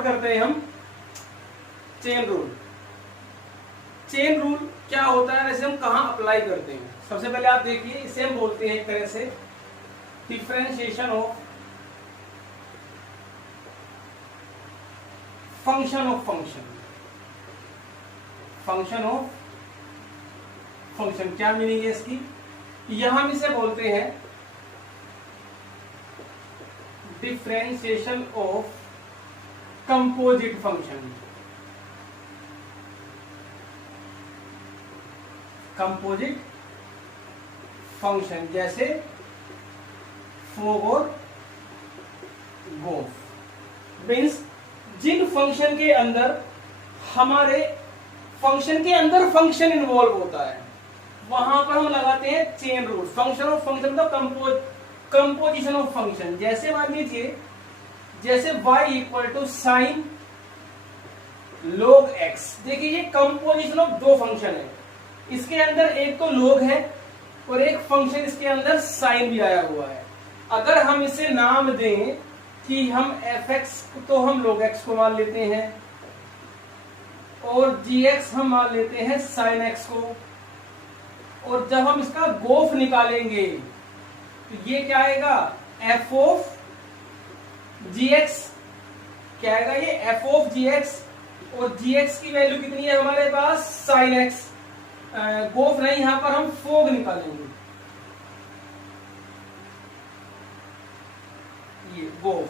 Start करते हैं हम चेन रूल। चेन रूल क्या होता है, वैसे हम कहाँ अप्लाई करते हैं? सबसे पहले आप देखिए, इसे हम बोलते हैं एक तरह से differentiation of function of function. Function of function क्या मीनिंग है इसकी? यहां हम इसे बोलते हैं differentiation of composite function. Composite function जैसे फोग और गोफ। मीन्स जिन फंक्शन के अंदर हमारे फंक्शन के अंदर फंक्शन इन्वॉल्व होता है, वहां पर हम लगाते हैं chain rule. Function of function का कंपोजिशन ऑफ फंक्शन। जैसे मान लीजिए, जैसे y equal to sine log x। देखिए ये कंपोजिशन ऑफ दो फंक्शन है, इसके अंदर एक तो log है और एक फंक्शन इसके अंदर साइन भी आया हुआ है। अगर हम इसे नाम दें कि हम fx तो हम log x को मान लेते हैं और gx हम मान लेते हैं sin x को, और जब हम इसका गोफ निकालेंगे तो ये क्या आएगा? f of gx। क्या आएगा ये? f ऑफ gx, और gx की वैल्यू कितनी है हमारे पास? sin x। गोफ नहीं, यहां पर हम फोग निकालेंगे, ये गोफ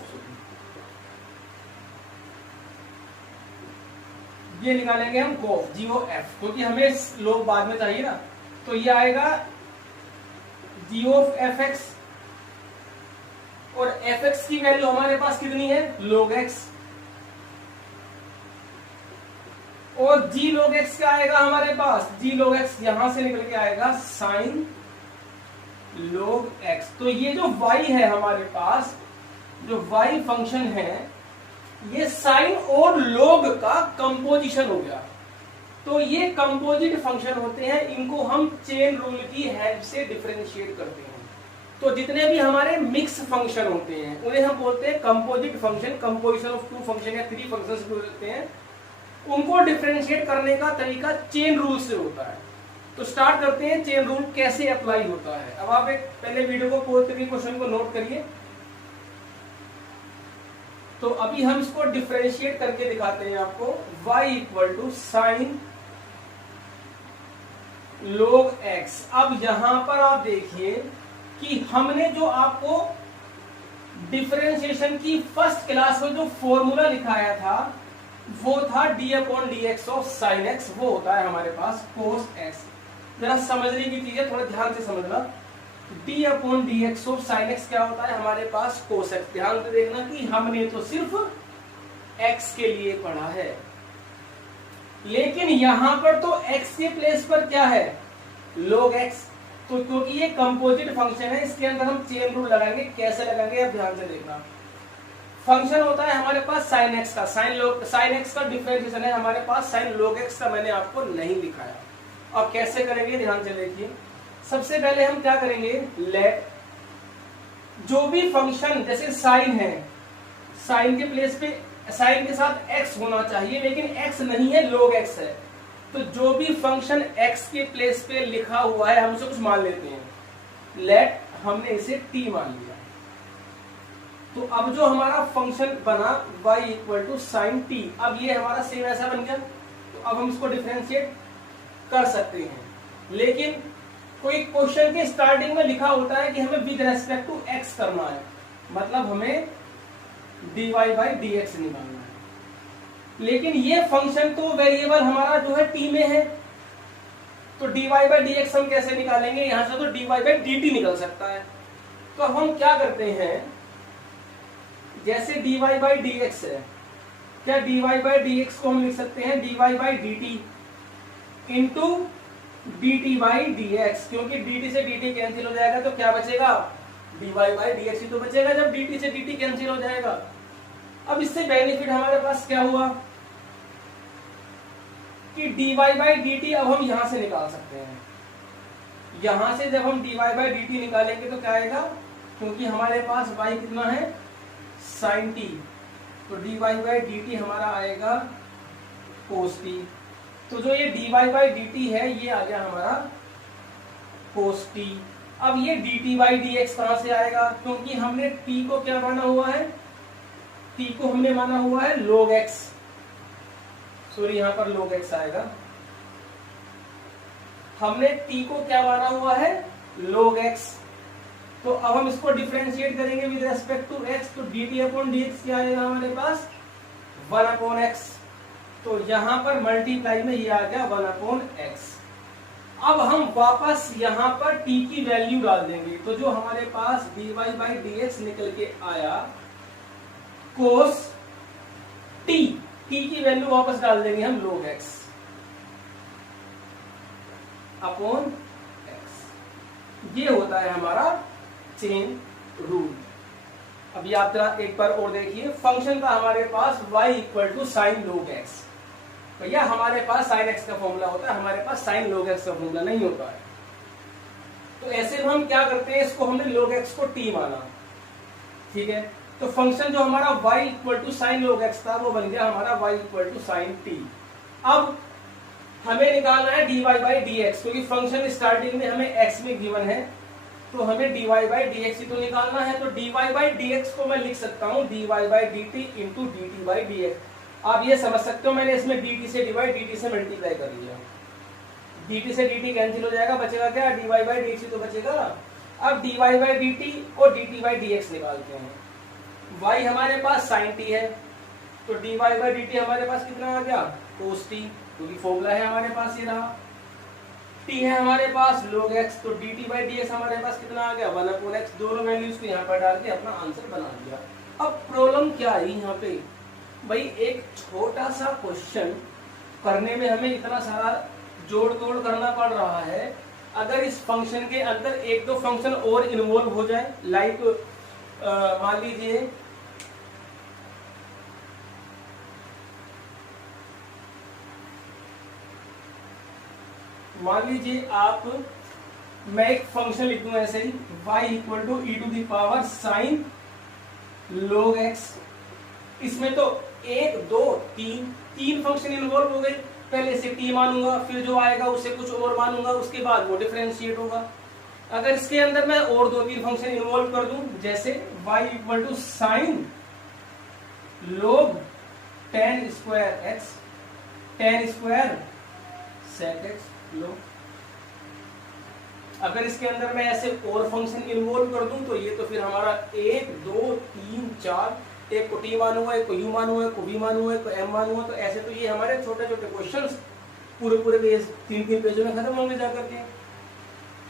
ये निकालेंगे हम गोफ GOF, क्योंकि हमें लोग बाद में चाहिए ना। तो ये आएगा g ऑफ fx, और fx की वैल्यू हमारे पास कितनी है? log x। और g log x क्या आएगा हमारे पास? g log x यहां से निकल के आएगा sin log x। तो ये जो y है हमारे पास, जो y फंक्शन है, ये साइन और log का कंपोजिशन हो गया। तो ये कंपोजिट फंक्शन होते हैं, इनको हम चेन रूल की हेल्प से डिफरेंशिएट करते हैं। तो जितने भी हमारे मिक्स फंक्शन होते हैं उन्हें हम बोलते हैं composite function. Composition of two function या थ्री फंक्शंस बोलते हैं। उनको डिफरेंशिएट करने का तरीका चेन रूल से होता है। तो स्टार्ट करते हैं चेन रूल कैसे अप्लाई होता है। अब आप एक पहले वीडियो को पॉज करके क्वेश्चन को नोट करिए। तो अभी हम इसको डिफरेंशिएट करके दिखाते हैं आपको। y equal to sine log x। अब यहां पर आप देखिए कि हमने जो आपको डिफरेंशिएशन की फर्स्ट क्लास में जो फॉर्मूला लिखाया था वो था d/dx ऑफ साइन x। वो होता है हमारे पास cos x। जरा समझने की चीज है, थोड़ा ध्यान से समझना। d/dx ऑफ साइन x क्या होता है हमारे पास? cos x। ध्यान से देखना कि हमने तो सिर्फ x के लिए पढ़ा है, लेकिन यहां पर तो x के प्लेस पर क्या है? log x। तो क्योंकि ये कंपोजिट फंक्शन है, इसके अंदर हम चेन रूल लगाएंगे। कैसे लगाएंगे अब ध्यान से देखना। फंक्शन होता है हमारे पास sin x का, sin x का डिफरेंशिएशन है हमारे पास sin log x का, मैंने आपको नहीं दिखाया। अब कैसे करेंगे ध्यान से देखिए। सबसे पहले हम क्या करेंगे? लेट जो भी फंक्शन, जैसे साइन है, साइन के प्लेस पे साइन के साथ x होना चाहिए, लेकिन x नहीं है, log x है। तो जो भी फंक्शन x के प्लेस पे लिखा हुआ है हम उसे कुछ मान लेते हैं। लेट हमने इसे t मान लिया। तो अब जो हमारा फंक्शन बना y equal to sine t, अब ये हमारा सेम ऐसा बन गया। तो अब हम इसको डिफरेंशिएट कर सकते हैं, लेकिन कोई क्वेश्चन के स्टार्टिंग में लिखा होता है कि हमें विद रेस्पेक्ट टू x करना है, मतलब हमें dy/dx निकालना है। लेकिन ये फंक्शन तो वेरिएबल हमारा जो है t में है, तो dy/dx हम कैसे निकालेंगे? यहां से तो dy/dt निकल सकता है। तो अब हम क्या करते हैं, जैसे dy/dx है, क्या dy/dx को हम लिख सकते हैं dy/dt इंटू dt/dx, क्योंकि dt से dt कैंसिल हो जाएगा तो क्या बचेगा? dy/dx ही तो बचेगा जब dt से dt कैंसिल हो जाएगा। अब इससे बेनिफिट हमारे पास क्या हुआ कि dy/dt अब हम यहां से निकाल सकते हैं। यहां से जब हम dy/dt निकालेंगे तो क्या आएगा? क्योंकि हमारे पास y कितना है? sin t, तो dy बाई dt हमारा आएगा cos t। तो जो ये dy बाई dt है ये आ गया हमारा cos t। अब ये dt बाई dx कहां से आएगा, क्योंकि हमने t को क्या माना हुआ है, t को हमने माना हुआ है log x, सॉरी यहां पर log x आएगा। हमने t को क्या माना हुआ है log x, तो अब हम इसको डिफरेंशिएट करेंगे विद रेस्पेक्ट टू x, तो dt अपॉन dx क्या आएगा हमारे पास 1 अपॉन x। तो यहां पर मल्टीप्लाई में ये आ गया 1 अपॉन x। अब हम वापस यहां पर t की वैल्यू डाल देंगे, तो जो हमारे पास dy बाई dx निकल के आया cos t की वैल्यू वापस डाल देंगे हम log x अपॉन x। ये होता है हमारा चेन रूल। अभी आप जरा एक बार और देखिए, फंक्शन था हमारे पास y equal to sine log x। भैया हमारे पास साइन x का फॉर्मूला होता है, हमारे पास साइन log x का फॉर्मूला नहीं होता है। तो ऐसे में हम क्या करते हैं, इसको हमने log x को t माना, ठीक है। तो फंक्शन जो हमारा y equal to sine log x था वो बन गया हमारा y equal to sine t। अब हमें निकालना है dy बाई dx, क्योंकि फंक्शन स्टार्टिंग में हमें x में गिवन है, तो हमें dy बाई dx ही तो निकालना है। तो dy बाई dx को मैं लिख सकता हूं dy by dt into dt by dx। आप ये समझ सकते हो मैंने इसमें dt से डिवाइड dt से मल्टीप्लाई कर लिया, dt से dt कैंसिल हो जाएगा, बचेगा क्या dy बाई dx तो बचेगा। अब dy बाई dt और dt बाई dx निकालते हैं। y हमारे पास sin t है, तो dy बाई dt हमारे पास कितना आ गया cos t, क्योंकि फॉर्मूला है हमारे पास ये रहा। t है हमारे पास log x, तो dt बाई dx हमारे पास कितना आ गया 1 अपॉन x। दोनों वैल्यूज को यहाँ पर डाल के अपना आंसर बना दिया। अब प्रॉब्लम क्या है यहाँ पे, भाई एक छोटा सा क्वेश्चन करने में हमें इतना सारा जोड़ तोड़ करना पड़ रहा है। अगर इस फंक्शन के अंदर एक दो फंक्शन और इन्वॉल्व हो जाए, लाइक मान लीजिए आप, मैं एक फंक्शन लिख दूं ऐसे ही y equal to e to the power sine log x। इसमें तो 1 2 3 फंक्शन इन्वॉल्व हो गए। पहले से t मानूंगा, फिर जो आएगा उससे कुछ और मानूंगा, उसके बाद वो डिफरेंशिएट होगा। अगर इसके अंदर मैं और 2-3 फंक्शन इन्वॉल्व कर दूं, जैसे y equal to sine log tan square x, tan square sec x लो। अगर इसके अंदर मैं ऐसे और फंक्शन इन्वॉल्व कर दूं, तो ये तो फिर हमारा 1 2 3 4, एक को t मानूंगा, एक को u मानूंगा, एक को v मानूंगा, एक को m मानूंगा। तो ऐसे तो ये हमारे छोटे छोटे क्वेश्चंस पूरे पेज 3 पेजों में खत्म होंगे जाकर के।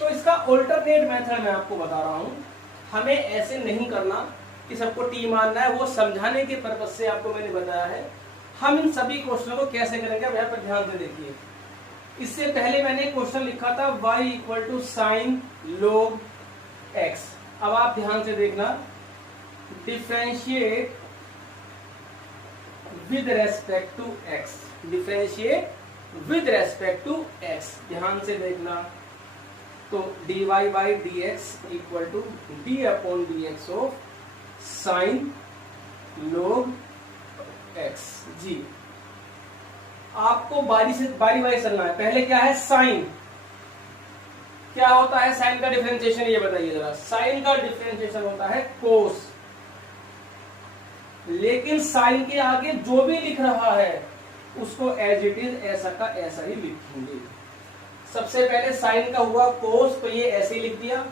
तो इसका ऑल्टरनेट मेथड मैं आपको बता रहा हूं। हमें ऐसे नहीं करना कि सबको t मानना है, वो समझाने के पर्पज से आपको मैंने बताया है। हम इन सभी क्वेश्चनों को कैसे करेंगे अब यहाँ पर ध्यान से देखिए। इससे पहले मैंने क्वेश्चन लिखा था y equal to sine log x। अब आप ध्यान से देखना, differentiate with respect to x, differentiate with respect to x, ध्यान से देखना। तो dy by dx equal to d upon dx of sine log x। जी आपको बारी चलना है। पहले क्या है साइन, क्या होता है साइन का डिफरेंशिएशन, ये बताइए जरा। साइन का डिफरेंशिएशन होता है कोस, लेकिन साइन के आगे जो भी लिख रहा है उसको एज इट इज ऐसा का ऐसा ही लिखेंगे। सबसे पहले साइन का हुआ कोस, तो ये ऐसे ही लिख दिया।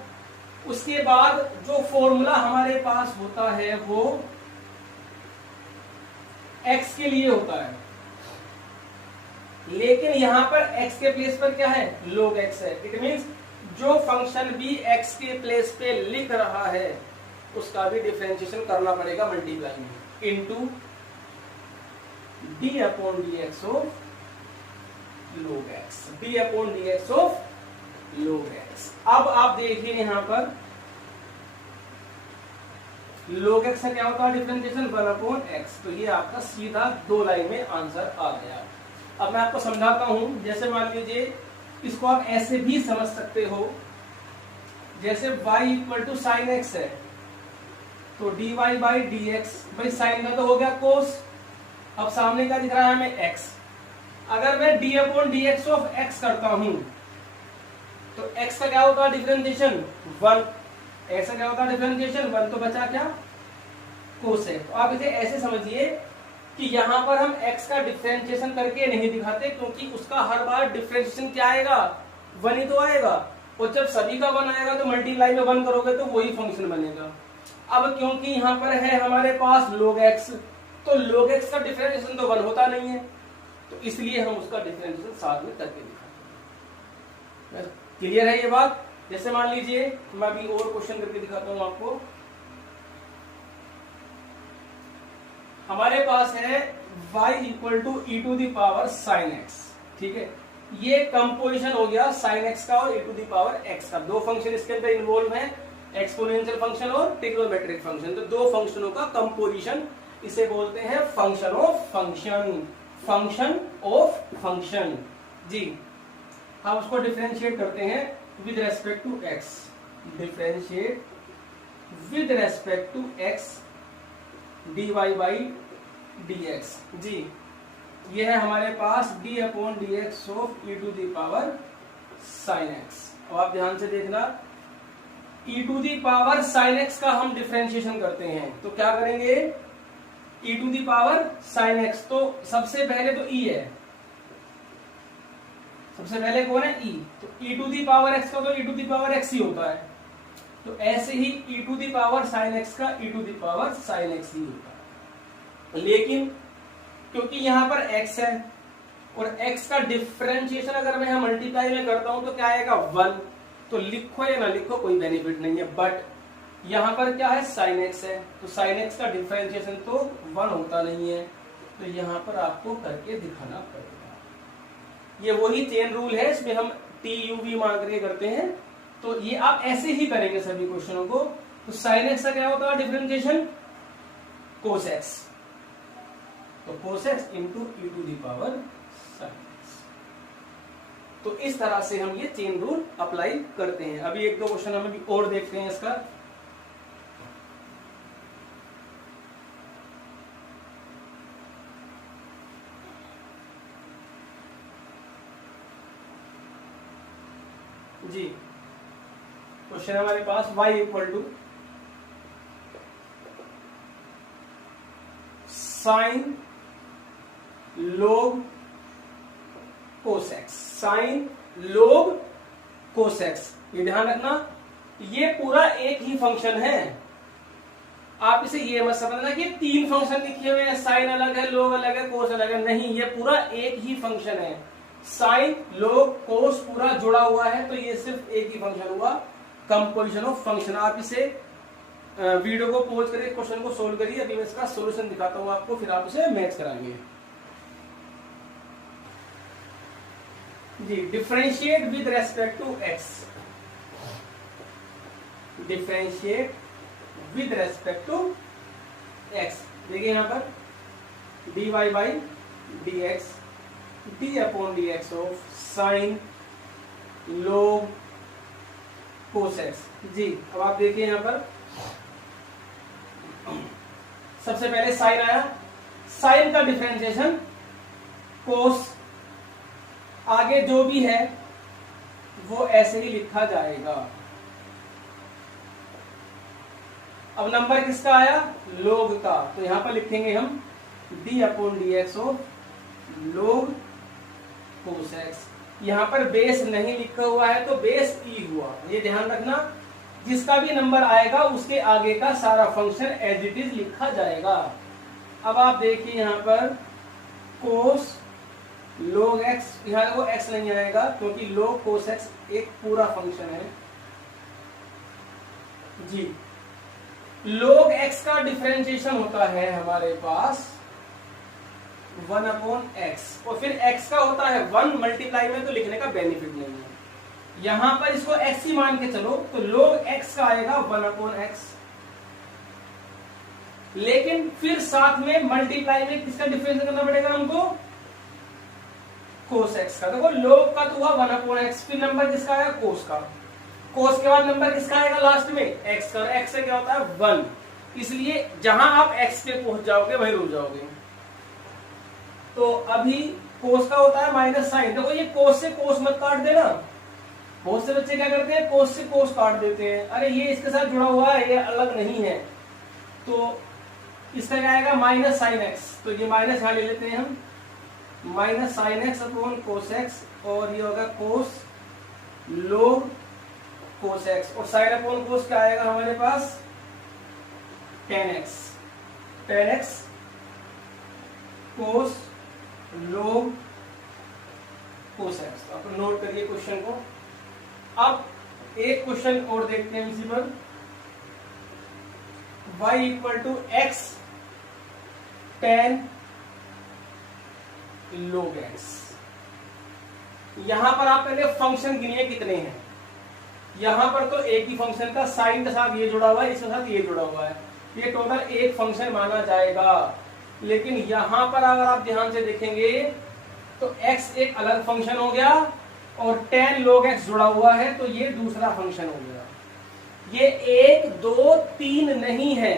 उसके बाद जो फॉर्मूला हमारे पास होता है वो x के लिए होता है, लेकिन यहां पर x के प्लेस पर क्या है log x है। इट मींस जो फंक्शन भी x के प्लेस पे लिख रहा है उसका भी डिफरेंशिएशन करना पड़ेगा मल्टीप्लाई में, into d upon dx of log x, d upon dx of log x। अब आप देखिए यहां पर log x का क्या होता है डिफरेंशिएशन 1 अपॉन x। तो ये आपका सीधा 2 लाइन में आंसर आ गया। अब मैं आपको समझाता हूं। जैसे मान लीजिए इसको आप ऐसे भी समझ सकते हो, जैसे y equal to sine x है, तो dy बाई dx, भाई साइन का तो हो गया cos, अब सामने का दिख रहा है हमें x। अगर मैं d upon dx of x करता हूं तो x का क्या होता है डिफरेंशिएशन 1, x का क्या होता है डिफरेंशिएशन 1, तो बचा क्या cos है। तो आप इसे ऐसे समझिए कि यहां पर हम x का डिफरेंशिएशन करके नहीं दिखाते, क्योंकि उसका हर बार डिफरेंशिएशन क्या आएगा 1 ही तो आएगा, और जब सभी का 1 आएगा तो मल्टीप्लाई में 1 करोगे तो वही फंक्शन बनेगा। अब क्योंकि यहाँ पर है हमारे पास log x, तो log x का डिफरेंशिएशन तो 1 होता नहीं है, तो इसलिए हम उसका डिफरेंशिएशन साथ में करके दिखाते हैं। क्लियर है ये बात? जैसे मान लीजिए मैं अभी और क्वेश्चन करके दिखाता हूं आपको। हमारे पास है y equal to e to the power sine x, ठीक है। ये कंपोजिशन हो गया साइन एक्स का और e to the power x का। दो फंक्शन इसके अंदर इन्वॉल्व है, एक्सपोनेंशियल फंक्शन और ट्रिग्नोमेट्रिक फंक्शन। तो दो फंक्शनों का कंपोजिशन, इसे बोलते हैं function of function, function of function जी। हम उसको डिफरेंशिएट करते हैं with respect to x, differentiate with respect to x dy by dx जी। ये है हमारे पास d upon dx of e to the power sine x। और आप ध्यान से देखना, e to the power sine x का हम डिफरेंशिएशन करते हैं तो क्या करेंगे, e to the power sine x, तो सबसे पहले तो e है, सबसे पहले कौन है e, तो e to the power x का तो e to the power x ही होता है, तो ऐसे ही e to the power sine x का e to the power sine x ही होता है। लेकिन क्योंकि यहां पर x है और x का डिफरेंशिएशन अगर मैं यहां मल्टीप्लाई में करता हूं तो क्या आएगा 1, तो लिखो या ना लिखो कोई बेनिफिट नहीं है, बट यहां पर क्या है साइन x है, तो साइन x का डिफरेंशिएशन तो 1 होता नहीं है, तो यहां पर आपको करके दिखाना पड़ेगा। ये वही चेन रूल है, इसमें हम टी यू वी मान करके करते हैं, तो ये आप ऐसे ही करेंगे सभी क्वेश्चनों को। तो साइन एक्स का क्या होता है डिफरेंशिएशन कोस एक्स, तो cos x into e to the power sine x. तो इस तरह से हम ये चेन रूल अप्लाई करते हैं। अभी एक दो क्वेश्चन हम अभी और देखते हैं इसका। जी क्वेश्चन हमारे पास y equal to sign log cos x, sign log cos x. ये ध्यान रखना, ये पूरा एक ही फंक्शन है। आप इसे ये मत समझना कि तीन फंक्शन लिखे हुए हैं, साइन अलग है, लोग अलग है, कोस अलग है, नहीं, ये पूरा एक ही फंक्शन है। साइन लोग कोस पूरा जुड़ा हुआ है, तो ये सिर्फ एक ही फंक्शन हुआ, कंपोजिशन ऑफ फंक्शन। आप इसे वीडियो को पॉज करके क्वेश्चन को सोल्व करिए, अभी मैं इसका सॉल्यूशन दिखाता हूं आपको, फिर आप इसे मैच कराएंगे जी। Differentiate with respect to x, differentiate with respect to x. देखिए यहां पर dy by dx, d upon dx of sine log cos x जी। अब आप देखिए यहां पर सबसे पहले साइन आया, साइन का डिफरेंशिएशन कोस, आगे जो भी है वो ऐसे ही लिखा जाएगा। अब नंबर किसका आया, लोग का, तो यहां पर लिखेंगे हम d अपॉन dx ऑफ लोग कोस एक्स। यहां पर बेस नहीं लिखा हुआ है तो बेस ई हुआ, ये ध्यान रखना। जिसका भी नंबर आएगा उसके आगे का सारा फंक्शन एज इट इज लिखा जाएगा। अब आप देखिए यहां पर कोस लोग एक्स, यहां वो एक्स नहीं आएगा क्योंकि लोग कोस एक्स एक पूरा फंक्शन है जी। लोग एक्स का डिफरेंशिएशन होता है हमारे पास 1 अपॉन एक्स, और फिर x का होता है 1, मल्टीप्लाई में तो लिखने का बेनिफिट नहीं है। यहां पर इसको x ही मान के चलो, तो log x का आएगा 1 अपॉन एक्स, लेकिन फिर साथ में मल्टीप्लाई में किसका डिफरेंस करना पड़ेगा हमको, कोस x का। देखो log का तो हुआ 1 अपॉन एक्स, फिर नंबर किसका आया, कोस का, कोस के बाद नंबर किसका आएगा लास्ट में, x का, और x से क्या होता है 1, इसलिए जहां आप x पे पहुंच जाओगे वहीं रुक जाओगे। तो अभी कोस का होता है माइनस साइन। देखो ये कोस से कोस मत काट देना, बहुत से बच्चे क्या करते हैं कोस से कोस काट देते हैं, अरे ये इसके साथ जुड़ा हुआ है, ये अलग नहीं है। तो इसका क्या आएगा माइनस साइन एक्स, तो ये माइनस यहां ले लेते हैं हम, minus sine x upon cos x, और ये होगा कोस लोग कोस एक्स, और साइन अपॉन कोस क्या आएगा हमारे पास टेन एक्स, टेन एक्स कोस लोग कोस एक्स। तो आप नोट करिए क्वेश्चन को। अब एक क्वेश्चन और देखते हैं इसी पर, y equal to x tan log x. यहां पर आप पहले फंक्शन गिनिए कितने हैं। यहां पर तो एक ही फंक्शन का साइन के साथ ये जुड़ा हुआ है, इसके साथ ये जुड़ा हुआ है, ये टोटल एक फंक्शन माना जाएगा। लेकिन यहां पर अगर आप ध्यान से देखेंगे तो x एक अलग फंक्शन हो गया और 10 log x जुड़ा हुआ है, तो ये दूसरा फंक्शन हो गया। ये 1 2 3 नहीं है,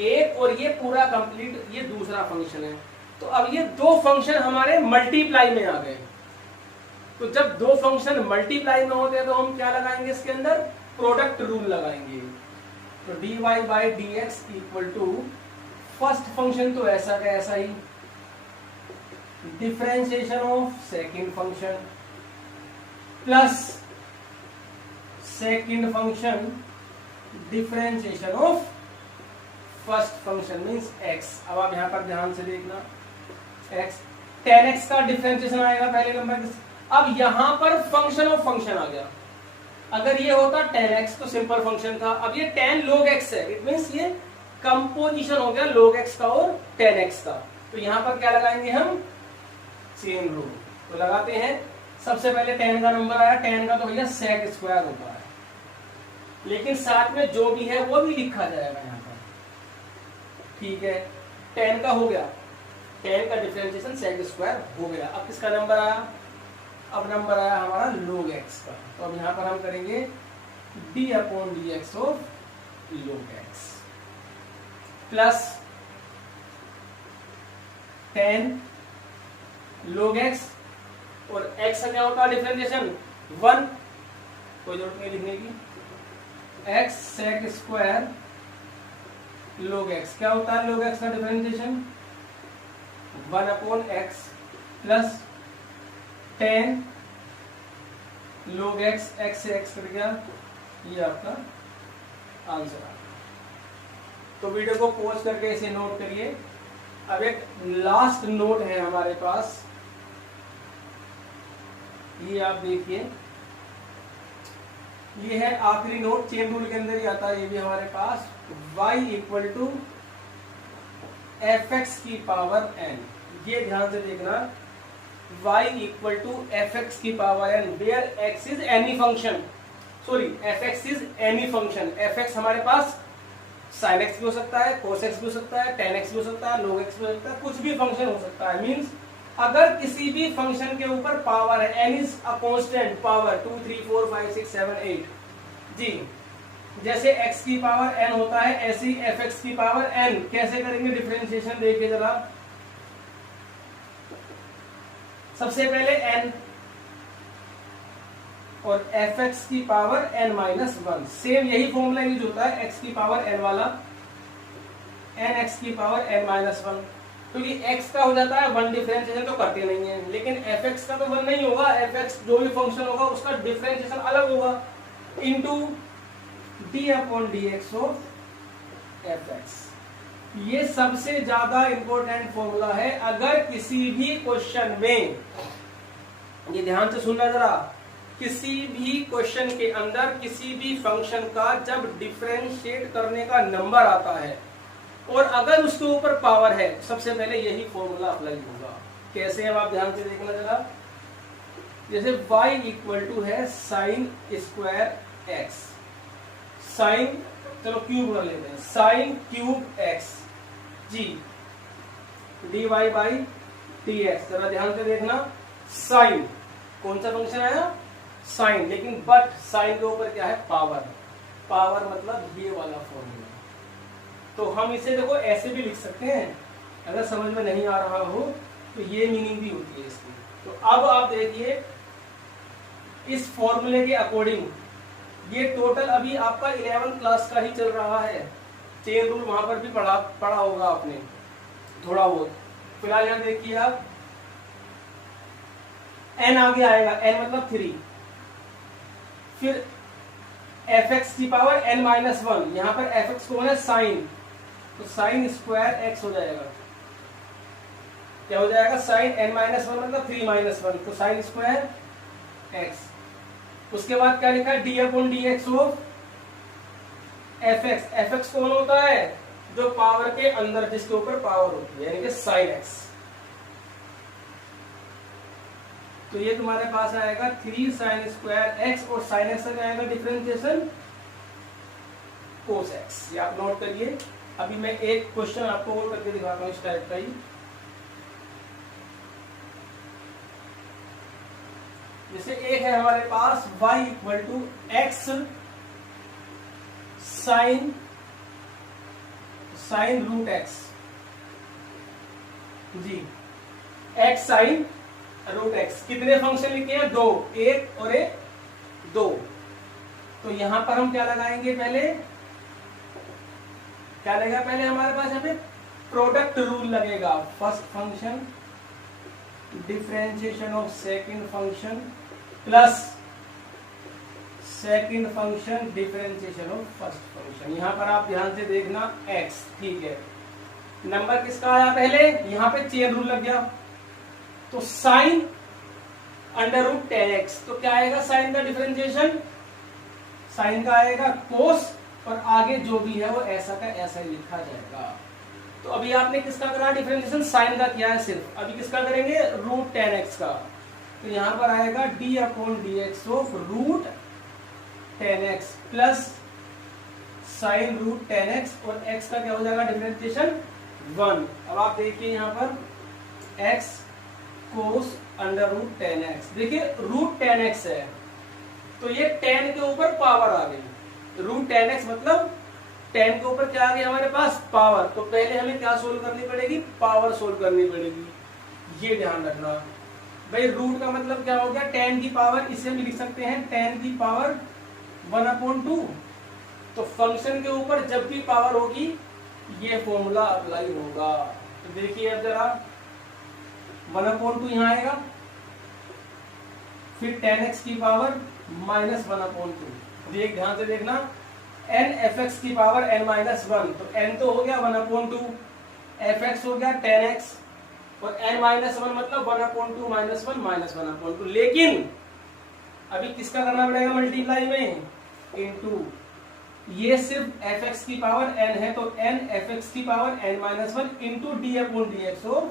एक और ये पूरा कंप्लीट ये दूसरा फंक्शन है। तो अब ये दो फंक्शन हमारे मल्टीप्लाई में आ गए। तो जब दो फंक्शन मल्टीप्लाई में होते हैं तो हम क्या लगाएंगे इसके अंदर, प्रोडक्ट रूल लगाएंगे। तो dy by d x equal to first function तो ऐसा का ऐसा ही, differentiation of second function plus second function differentiation of first function means x। अब आप यहां पर ध्यान से देखना, x 10x का डिफरेंशिएशन आएगा पहले नंबर। अब यहां पर फंक्शन ऑफ फंक्शन आ गया। अगर ये होता 10x तो सिंपल फंक्शन था, अब ये 10 log x है, इट मींस ये कंपोजिशन हो गया log x का और 10x का। तो यहां पर क्या लगाएंगे हम, चेन रूल। तो लगाते हैं, सबसे पहले 10 का नंबर आया, 10 का तो भैया sec स्क्वायर होता है, लेकिन साथ में जो भी है वो भी लिखा जाएगा यहां पर, ठीक है। 10 का हो गया, 10 का डिफरेंशिएशन sec स्क्वायर हो गया। अब किसका नंबर आया, अब नंबर आया हमारा log x का। तो अब यहां पर हम करेंगे d upon d x of log x plus 10 log x, और x का क्या होता है डिफरेंशिएशन 1, कोई जरूरत नहीं लिखने की, x sec square log x। क्या होता है log x का differentiation 1 upon x plus 10 log x, x से x कट गया, ये आपका आंसर आ गया। तो वीडियो को पॉज करके इसे नोट करिए। अब एक लास्ट नोट है हमारे पास, ये आप देखिए, ये है आखिरी नोट, चेन रूल के अंदर ही आता है ये भी हमारे पास। y equal to f x की पावर n, ये ध्यान से देखना, y equal to f x की power n where x is any function, sorry f x is any function. F x हमारे पास sin x भी हो सकता है, cos x भी हो सकता है, tan x भी हो सकता है, log x भी हो सकता है, कुछ भी फंक्शन हो सकता है। मींस अगर किसी भी फंक्शन के ऊपर पावर है, n is a constant power 2 3 4 5 6 7 8 जी, जैसे x की पावर n होता है ऐसी एफ एक्स की पावर n। कैसे करेंगे डिफरेंशिएशन, देखिए जरा। सबसे पहले n और एफ एक्स की पावर n माइनस 1, सेम यही फॉर्मूला यूज होता है x की पावर n वाला, n x की पावर n माइनस 1। तो ये x का हो जाता है 1, डिफरेंशिएशन तो करते नहीं है, लेकिन एफ एक्स का तो 1 नहीं होगा, एफ एक्स जो भी फंक्शन होगा उसका डिफरेंशिएशन अलग होगा, into D upon d x of f x. ये सबसे ज्यादा इंपॉर्टेंट फॉर्मूला है। अगर किसी भी क्वेश्चन में, ये ध्यान से सुनना जरा, किसी भी क्वेश्चन के अंदर किसी भी फंक्शन का जब डिफरेंशिएट करने का नंबर आता है और अगर उसके ऊपर पावर है, सबसे पहले यही फॉर्मूला अप्लाई होगा। कैसे है आप ध्यान से देखना जरा। जैसे y इक्वल टू है साइन स्क्वायर एक्स, साइन, चलो क्यूब कर लेते हैं, साइन क्यूब एक्स जी, d y by d x. जरा ध्यान से देखना, साइन कौन सा फंक्शन आया, साइन, लेकिन बट साइन के ऊपर क्या है, पावर। पावर मतलब ये वाला फॉर्मूला, तो हम इसे देखो ऐसे भी लिख सकते हैं, अगर समझ में नहीं आ रहा हो तो ये मीनिंग भी होती है इसकी। तो अब आप देखिए इस फॉर्मूले के अकॉर्डिंग ये टोटल अभी आपका 11th क्लास का ही चल रहा है, चेन रूल वहां पर भी पढ़ा होगा आपने थोड़ा बहुत। फिलहाल यहाँ देखिए आप n आगे आएगा, n मतलब 3, फिर fx की पावर n माइनस 1, यहाँ पर fx कौन है साइन, तो साइन स्क्वायर x हो जाएगा, क्या हो जाएगा साइन n माइनस 1 मतलब 3 माइनस 1, तो साइन स्क्वायर x। उसके बाद क्या लिखा है d upon d x of fx, fx कौन होता है जो पावर के अंदर जिसके ऊपर पावर होती है, यानी कि साइन x। तो ये तुम्हारे पास आएगा 3 साइन स्क्वायर x और साइन x का आएगा डिफरेंशिएशन कोस x। ये आप नोट करिए। अभी मैं एक क्वेश्चन आपको और करके दिखाता हूँ इस टाइप का ही। जैसे एक है हमारे पास y equal to x sine root x जी, x साइन रूट एक्स। कितने फंक्शन लिखे हैं, 2, एक और एक 2। तो यहां पर हम क्या लगाएंगे, पहले क्या लगेगा, पहले हमारे पास यहाँ पे प्रोडक्ट रूल लगेगा। First function differentiation of second function plus second function differentiation of first function. यहां पर आप ध्यान से देखना x, ठीक है। नंबर किसका आया पहले, यहां पे चेन रूल लग गया, तो साइन अंडर रूट 10x, तो क्या आएगा साइन का डिफरेंशिएशन, साइन का आएगा कोस, और आगे जो भी है वो ऐसा का ऐसा ही लिखा जाएगा। तो अभी आपने किसका करा डिफरेंशिएशन, साइन का किया है सिर्फ, अभी किसका करेंगे रूट 10x का। तो यहां पर आएगा d upon d x of root 10x plus sine root 10x, और x का क्या हो जाएगा डिफरेंशिएशन 1। अब आप देखिए यहां पर x कोस अंडर रूट 10x, देखिए रूट 10x है तो ये 10 के ऊपर पावर आ गई, रूट 10x मतलब 10 के ऊपर क्या आ गया हमारे पास पावर। तो पहले हमें क्या सोल्व करनी पड़ेगी, पावर सोल्व करनी पड़ेगी, ये ध्यान रखना भाई। रूट का मतलब क्या हो गया 10 की पावर, इसे भी लिख सकते हैं 10 की पावर 1/2। तो फंक्शन के ऊपर जब भी पावर होगी ये फॉर्मूला अप्लाई होगा। तो देखिए अब जरा 1/2 यहाँ आएगा, फिर 10x की पावर माइनस 1/2। देख ध्यान से देखना, n fx की पावर n माइनस 1, तो n तो हो गया 1/2, fx हो गया 10x, और n माइनस 1 मतलब 1/2 माइनस 1 माइनस 1/2। लेकिन अभी किसका करना पड़ेगा मल्टीप्लाई में, इनटू, ये सिर्फ fx की पावर n है, तो n fx की power n minus 1 into d upon d x of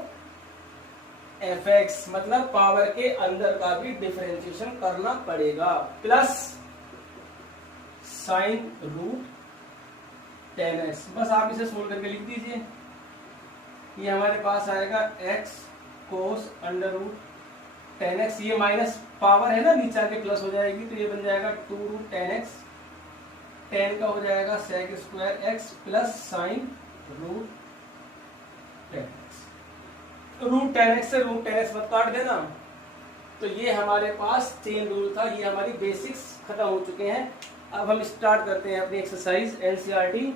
fx, मतलब पावर के अंदर का भी डिफरेंशिएशन करना पड़ेगा, प्लस साइन रूट 10x। बस आप इसे सोल्व करके लिख दीजिए। ये हमारे पास आएगा x कोस अंडर रूट 10x, ये माइनस पावर है ना नीचे आके प्लस हो जाएगी, तो ये बन जाएगा 2 रूट 10x, 10 का हो जाएगा sec square x plus sine root 10x। Root 10x से रूट 10x मत काट देना। तो ये हमारे पास चेन रूल था, ये हमारी बेसिक्स खत्म हो चुके हैं। अब हम स्टार्ट करते हैं अपनी एक्सरसाइज एनसीईआरटी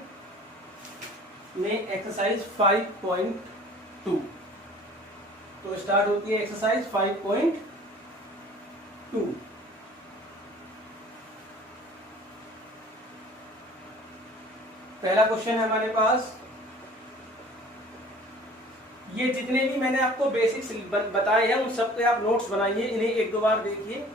में एक्सरसाइज 5.2। तो स्टार्ट होती है एक्सरसाइज 5.2। पहला क्वेश्चन है हमारे पास, ये जितने भी मैंने आपको बेसिक्स बताए हैं उन सब पे आप नोट्स बनाइए, इन्हें एक दो बार देखिए,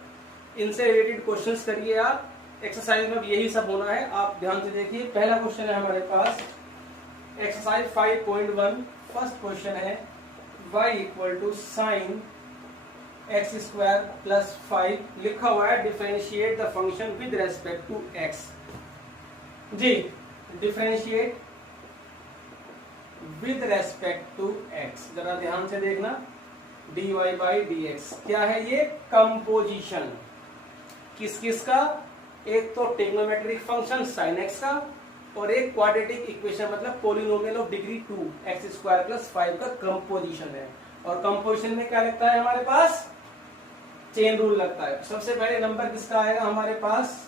इनसे रिलेटेड क्वेश्चंस करिए आप। एक्सरसाइज में यही सब होना है, आप ध्यान से देखिए। पहला क्वेश्चन है हमारे पास एक्सरसाइज 5.1। फर्स्ट क्वेश्चन है y equal to sine x square plus 5, लिखा हुआ है differentiate the function with respect to x। जी, differentiate with respect to x, जरा ध्यान से देखना, dy बाई dx क्या है, ये कंपोजिशन किस किस का, एक तो ट्रिग्नोमेट्रिक फंक्शन sin x का, और एक क्वाड्रेटिक इक्वेशन मतलब polynomial of degree 2 x square plus 5 का कंपोजिशन है। और कंपोजिशन में क्या लगता है हमारे पास, चेन रूल लगता है। सबसे पहले नंबर किसका आएगा हमारे पास,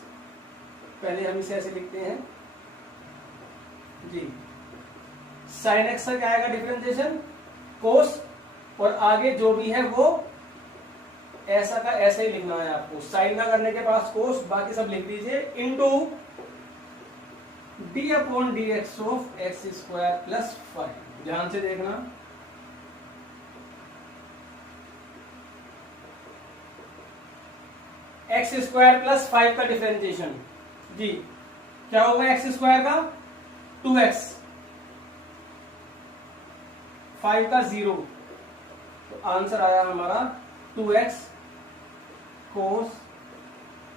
पहले हम इसे ऐसे लिखते हैं जी, साइन एक्स का क्या आएगा डिफरेंशिएशन कोस, और आगे जो भी है वो ऐसा का ऐसा ही लिखना है आपको। साइन ना करने के पास कोस, बाकी सब लिख दीजिए, into D upon d x of x square plus 5। ध्यान से देखना, एक्स स्क्वायर प्लस 5 का डिफरेंशिएशन जी क्या होगा, एक्स स्क्वायर का 2x, 5 का 0, तो आंसर आया हमारा 2x कोस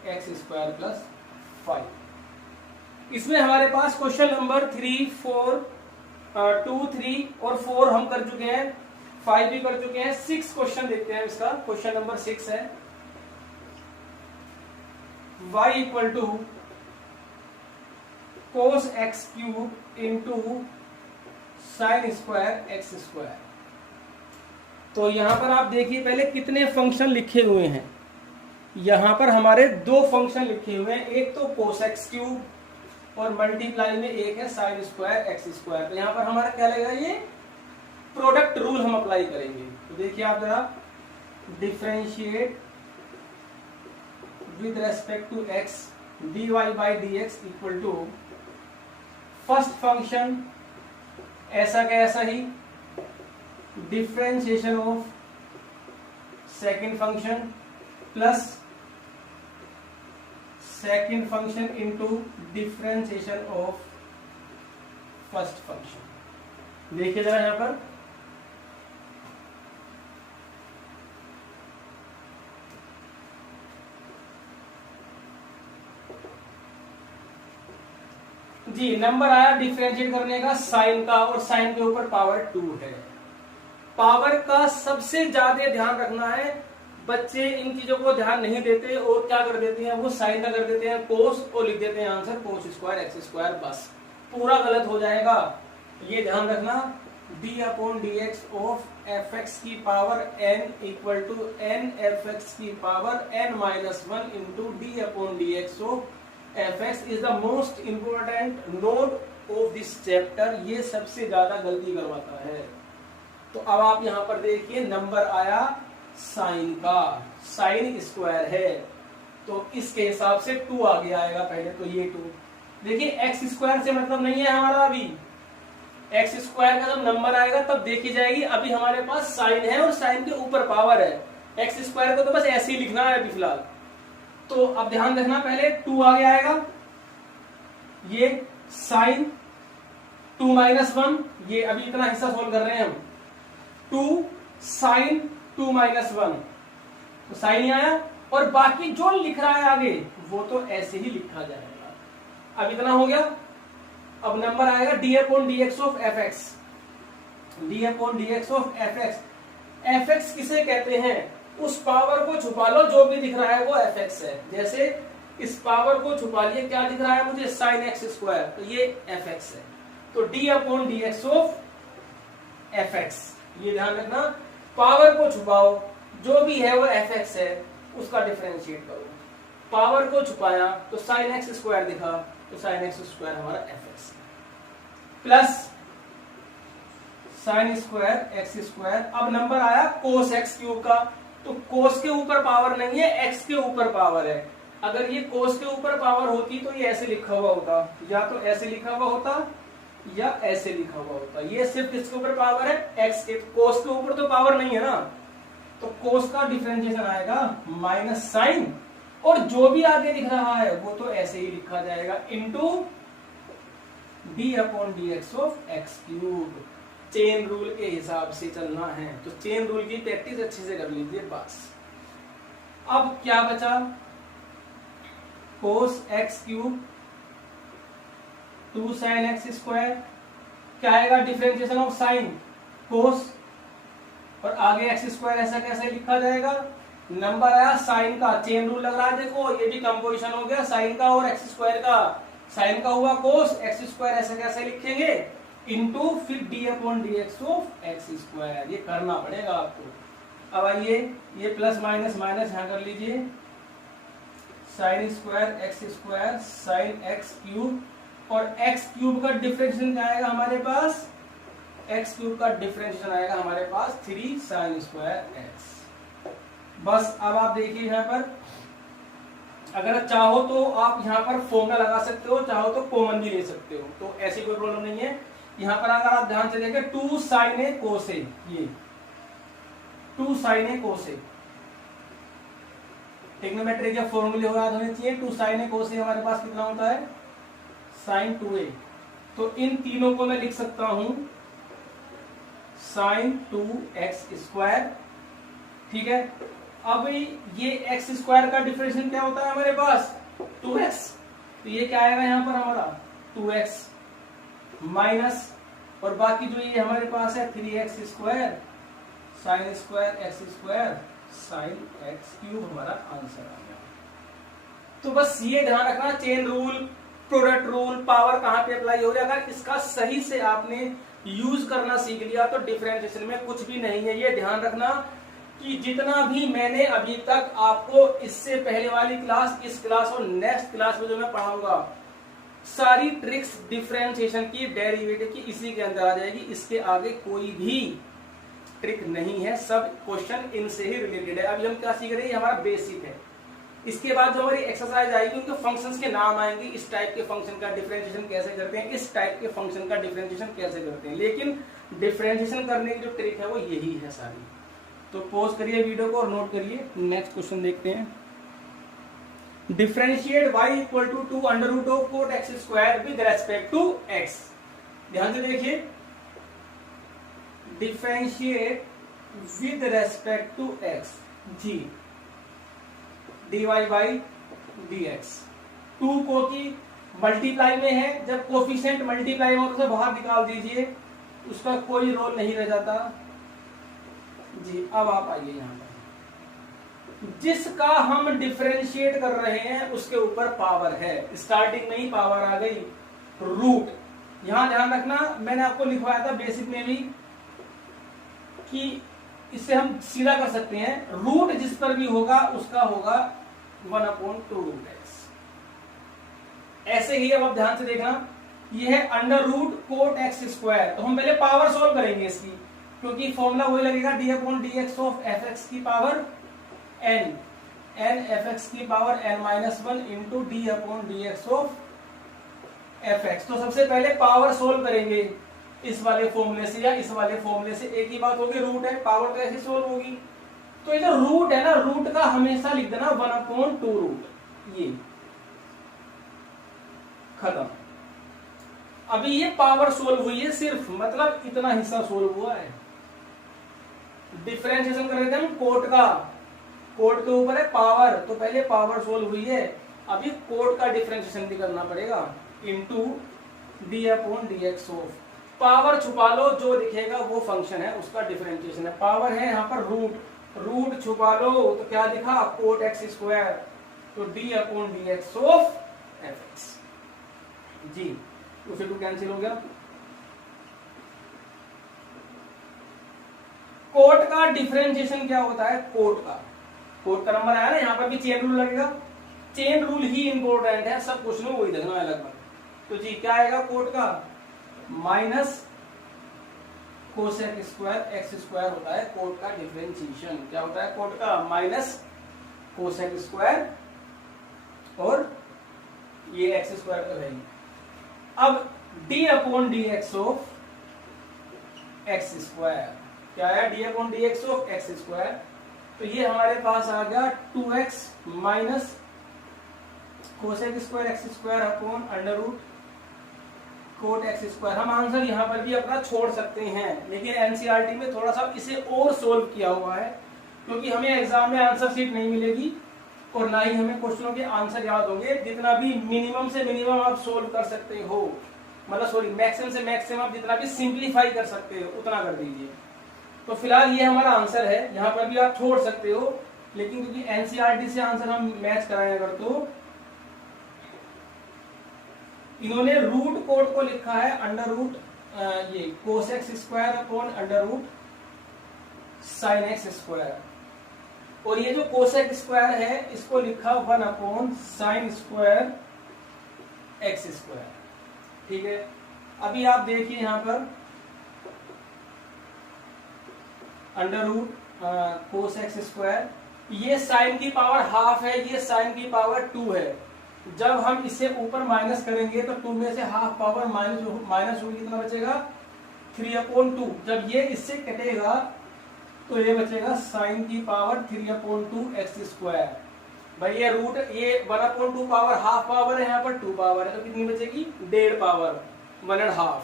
एक्स स्क्वायर प्लस 5। इसमें हमारे पास क्वेश्चन नंबर 3, 4, 2, 3 और 4 हम कर चुके हैं, 5 भी कर चुके हैं। 6 क्वेश्चन देखते हैं इसका। क्वेश्चन नंबर 6 है y equal to cos x cube into sine square x square. तो यहां पर आप देखिए पहले कितने फंक्शन लिखे हुए हैं। यहां पर हमारे 2 फंक्शन लिखे हुए हैं, एक तो कोस एक्स क्यूब और मल्टीप्लाई में एक है साइन स्क्वायर एक्स स्क्वायर। तो यहां पर हमारा क्या लगेगा, ये प्रोडक्ट रूल हम अप्लाई करेंगे। तो देखिए आप जरा, differentiate with respect to x dy by d x equal to first function ऐसा का ऐसा ही, differentiation of second function plus second function into differentiation of first function. देखिए जरा यहां पर, जी नंबर आया डिफरेंशिएट करने का साइन का, और साइन के ऊपर पावर 2 है। पावर का सबसे ज्यादा ध्यान रखना है, बच्चे इन चीजों को ध्यान नहीं देते और क्या कर देते हैं, वो साइन का कर देते हैं कोस और लिख देते हैं answer cos square x square, बस पूरा गलत हो जाएगा। ये ध्यान रखना, d upon d x of f x की power n equal to n f x की power n minus 1 into d upon d x of fx is the most important node of this chapter। ये सबसे ज्यादा गलती करवाता है। तो अब आप यहां पर देखिए नंबर आया साइन का, साइन स्क्वायर है तो इसके हिसाब से 2 आगे आएगा। पहले तो ये 2 देखिए, एक्स स्क्वायर से मतलब नहीं है हमारा, अभी एक्स स्क्वायर का जब नंबर आएगा तब देखी जाएगी। अभी हमारे पास साइन है और साइन के ऊपर पावर है, एक्स स्क्वायर को तो बस ऐसे ही लिखना है अभी फिलहाल। तो अब ध्यान रखना, पहले 2 आगे आएगा, ये साइन 2 माइनस 1, ये अभी इतना हिस्सा सोल्व कर रहे हैं हम, 2 साइन 2 माइनस 1, तो साइन ही आया, और बाकी जो लिख रहा है आगे वो तो ऐसे ही लिखा जाएगा। अब इतना हो गया। अब नंबर आएगा d upon d x of f x, D upon d x of f x. F x किसे कहते हैं, उस पावर को छुपा लो, जो भी दिख रहा है वो एफ एक्स है। जैसे इस पावर को छुपा लिए, क्या दिख रहा है मुझे, साइन एक्स स्क्वायर, तो ये एफ एक्स है। तो d upon d x of f x, ये ध्यान रखना, पावर को छुपाओ, जो भी है वो एफ एक्स है, उसका डिफरेंशिएट करो। पावर को छुपाया तो साइन एक्स स्क्वायर दिखा, तो साइन एक्स स्क्वायर हमारा F x plus sign square x square. अब नंबर आया कोस एक्स क्यूब का, तो कोस के ऊपर पावर नहीं है, एक्स के ऊपर पावर है। अगर ये कोस के ऊपर पावर होती तो ये ऐसे लिखा हुआ होता, या तो ऐसे लिखा हुआ होता या ऐसे लिखा हुआ होता। ये सिर्फ इसके ऊपर पावर है, एक्स के, कोस के ऊपर तो पावर नहीं है ना। तो कोस का डिफरेंशिएशन आएगा माइनस साइन, और जो भी आगे दिख रहा है वो तो ऐसे ही लिखा जाएगा, into D upon d x of x cube. Chain rule के हिसाब से चलना है, तो चेन रूल की प्रैक्टिस अच्छे से कर लीजिए बस। अब क्या बचा, कोस x cube 2 sign x square, क्या आएगा डिफरेंशिएशन ऑफ साइन कोस, और आगे एक्स स्क्वायर ऐसा कैसे लिखा जाएगा। नंबर आया साइन का, चेन रूल लग रहा है देखो, ये भी कंपोजिशन हो गया साइन का और एक्स स्क्वायर का, साइन का हुआ कोस एक्स स्क्वायर, ऐसे कैसे लिखेंगे, इनटू फिर D upon d x of x square, ये करना पड़ेगा आपको। अब आइए ये प्लस माइनस माइनस यहां कर लीजिए, sign square x square sine x cube, और एक्स क्यूब का डिफरेंशिएशन क्या आएगा हमारे पास, एक्स क्यूब का डिफरेंशिएशन आएगा हमारे पास 3 साइन स्क्वायर एक्स। बस अब आप देखिए यहाँ पर, अगर चाहो तो आप यहाँ पर फॉर्मूला लगा सकते हो, चाहो तो कॉमन भी ले सकते हो, तो ऐसी कोई प्रॉब्लम नहीं है। यहाँ पर अगर आप ध्यान से देखें 2 साइन ए कोस ए, ये 2 साइन ए कोस ए, ट्रिग्नोमेट्री के फॉर्मूले याद होने चाहिए। 2 साइन ए कोस ए हमारे पास कितना होता है, साइन 2a, तो इन तीनों को मैं लिख सकता हूं साइन 2x स्क्वायर, ठीक है। अब ये x स्क्वायर का डिफरेंशिएशन क्या होता है हमारे पास 2x, तो ये क्या आएगा यहाँ पर हमारा 2x माइनस, और बाकी जो ये हमारे पास है 3x square sine square x square sine x cube, हमारा आंसर आ गया। तो बस ये ध्यान रखना, chain rule, product rule, power कहाँ पे अप्लाई हो रहा है, अगर इसका सही से आपने यूज करना सीख लिया तो डिफरेंशिएशन में कुछ भी नहीं है। ये ध्यान रखना कि जितना भी मैंने अभी तक आपको इससे पहले वाली क्लास, इस क्लास और नेक्स्ट क्लास में जो मैं पढ़ाऊंगा, सारी ट्रिक्स डिफरेंशिएशन की, डेरिवेटिव की इसी के अंदर आ जाएगी। इसके आगे कोई भी ट्रिक नहीं है, सब क्वेश्चन इनसे ही रिलेटेड है। अभी हम क्या सीख रहे हैं, हमारा बेसिक है। इसके बाद जो हमारी एक्सरसाइज आएगी उनके फंक्शंस के नाम आएंगे, इस टाइप के फंक्शन का डिफरेंशिएशन कैसे करते हैं, इस टाइप के फंक्शन का डिफरेंशिएशन कैसे करते हैं, लेकिन डिफरेंशिएशन करने की जो ट्रिक है वो यही है सारी। तो पॉज करिए वीडियो को और नोट करिए, नेक्स्ट क्वेश्चन देखते हैं। Differentiate y equal to 2 under root of cot x square with respect to x। ध्यान से देखिए, differentiate with respect to x, जी dy बाई dx। 2 को की मल्टीप्लाई में है, जब कोफिशिएंट मल्टीप्लाई में उसे बाहर निकाल दीजिए, उसका कोई रोल नहीं रह जाता जी। अब आप आइए यहां पर, जिसका हम डिफरेंशिएट कर रहे हैं उसके ऊपर पावर है, स्टार्टिंग में ही पावर आ गई, रूट। यहां ध्यान रखना, मैंने आपको लिखवाया था बेसिक में भी कि इससे हम सीधा कर सकते हैं, रूट जिस पर भी होगा उसका होगा 1/2 रूट एक्स। ऐसे ही अब आप ध्यान से देखना, ये है under root cot x square, तो हम पहले पावर सॉल्व करेंगे इसकी, क्योंकि फॉर्मूला वही लगेगा d upon d x of f x की power n, n f x की power n minus 1 into d upon d x of f x. तो सबसे पहले पावर सोल्व करेंगे इस वाले फॉर्मूले से या इस वाले फॉर्मूले से, एक ही बात होगी, रूट है, पावर तो ऐसे सोल्व होगी। तो ये जो रूट है ना, रूट का हमेशा लिख देना 1/2 रूट, ये खत्म। अभी ये पावर सोल्व हुई है सिर्फ, मतलब इतना हिस्सा सोल्व हुआ है। डिफरेंशिएशन कर रहे थे हम कोट का, कोट के ऊपर है पावर, तो पहले पावर सोल्व हुई है, अभी कोट का डिफरेंशिएशन भी करना पड़ेगा, into D upon d x of, power छुपा लो, जो दिखेगा वो फंक्शन है, उसका डिफरेंशिएशन है। पावर है यहाँ पर रूट, रूट छुपा लो तो क्या दिखा, कोट एक्स स्क्वायर, तो d upon d x of f x जी। 2 से 2 कैंसिल हो गया। कोट का डिफरेंशिएशन क्या होता है, कोट का नंबर आया ना, यहाँ पर भी चेन रूल लगेगा, चेन रूल ही इंपॉर्टेंट है, सब कुछ में वही देखना है लगभग। तो जी क्या आएगा कोट का, minus cosec square x square होता है कोट का डिफरेंशिएशन। क्या होता है कोट का, माइनस कोसेक स्क्वायर और ये एक्स स्क्वायर का रहेगी। अब d upon d x of x square, क्या है, d upon d x of x square, तो ये हमारे पास आ गया 2x minus cosec square x square upon under root cot x square. हम आंसर यहाँ पर भी अपना छोड़ सकते हैं, लेकिन एनसीईआरटी में थोड़ा सा इसे और सोल्व किया हुआ है, क्योंकि हमें एग्जाम में आंसर शीट नहीं मिलेगी और ना ही हमें क्वेश्चनों के आंसर याद होंगे। जितना भी मिनिमम से मिनिमम आप सोल्व कर सकते हो, मतलब सॉरी मैक्सिमम से मैक्सिमम आप जितना भी सिंप्लीफाई कर सकते हो उतना कर दीजिए। तो फिलहाल ये हमारा आंसर है, यहाँ पर भी आप छोड़ सकते हो, लेकिन क्योंकि एनसीईआरटी से आंसर हम मैच कराएं अगर, तो इन्होंने रूट कोड को लिखा है अंडर रूट ये cos x square upon under root sine x square, और ये जो कोसेक स्क्वायर है इसको लिखा 1 upon sine square x square. ठीक है, अभी आप देखिए यहां पर under root cos x square, ये साइन की पावर हाफ है, ये साइन की पावर 2 है। जब हम इसे ऊपर माइनस करेंगे तो 2 में से हाफ पावर माइनस होगी, कितना बचेगा 3/2। जब ये इससे कटेगा तो ये बचेगा साइन की पावर 3/2 एक्स स्क्वायर। भाई ये रूट ये 1/2 पावर हाफ पावर है, यहाँ पर 2 पावर है, तो कितनी बचेगी 1.5 पावर 1.5।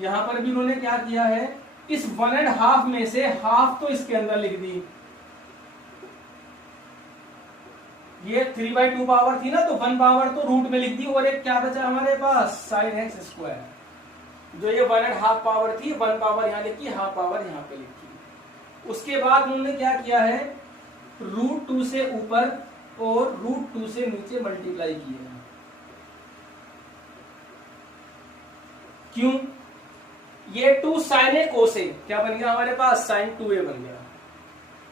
यहां पर भी उन्होंने क्या किया है, इस 1.5 में से हाफ तो इसके अंदर लिख दी, ये 3/2 पावर थी ना, तो 1 पावर तो रूट में लिख दी, और एक क्या बचा हमारे पास साइन एक्स स्क्वायर। जो ये 1.5 पावर थी, 1 पावर यहां लिखी, हाफ पावर यहां पे लिखी। उसके बाद उन्होंने क्या किया है, √2 से ऊपर और √2 से नीचे मल्टीप्लाई किया। क्यों, ये 2 साइन ए कोसे क्या बन गया हमारे पास, साइन 2a बन गया।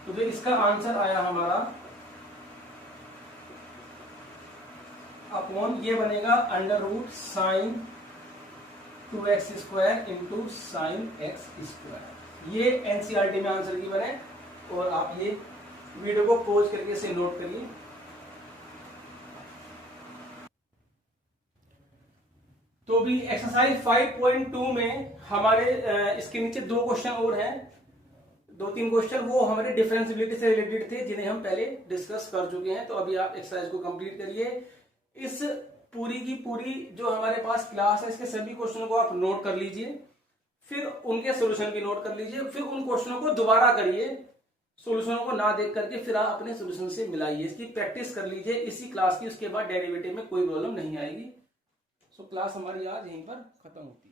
तो जो इसका आंसर आया हमारा अपॉन ये बनेगा under root sine 2x square into sine x square. ये एनसीईआरटी में आंसर की बने, और आप ये वीडियो को पॉज करके इसे नोट करिए। तो भी एक्सरसाइज 5.2 में हमारे इसके नीचे 2 क्वेश्चन और हैं, 2-3 क्वेश्चन, वो हमारे डिफरेंशिएबिलिटी से रिलेटेड थे जिन्हें हम पहले डिस्कस कर चुके हैं। तो अभी आप एक्सरसाइज को कंप्लीट करिए। इस पूरी की पूरी जो हमारे पास क्लास है, इसके सभी क्वेश्चनों को आप नोट कर लीजिए, फिर उनके सॉल्यूशन भी नोट कर लीजिए, फिर उन क्वेश्चनों को दोबारा करिए, सॉल्यूशनों को ना देख करके फिर आप अपने सॉल्यूशन से मिलाइए, इसकी प्रैक्टिस कर लीजिए इसी क्लास की। उसके बाद डेरिवेटिव में कोई प्रॉब्लम नहीं आएगी। सो क्लास हमारी आज यहीं पर खत्म होती है।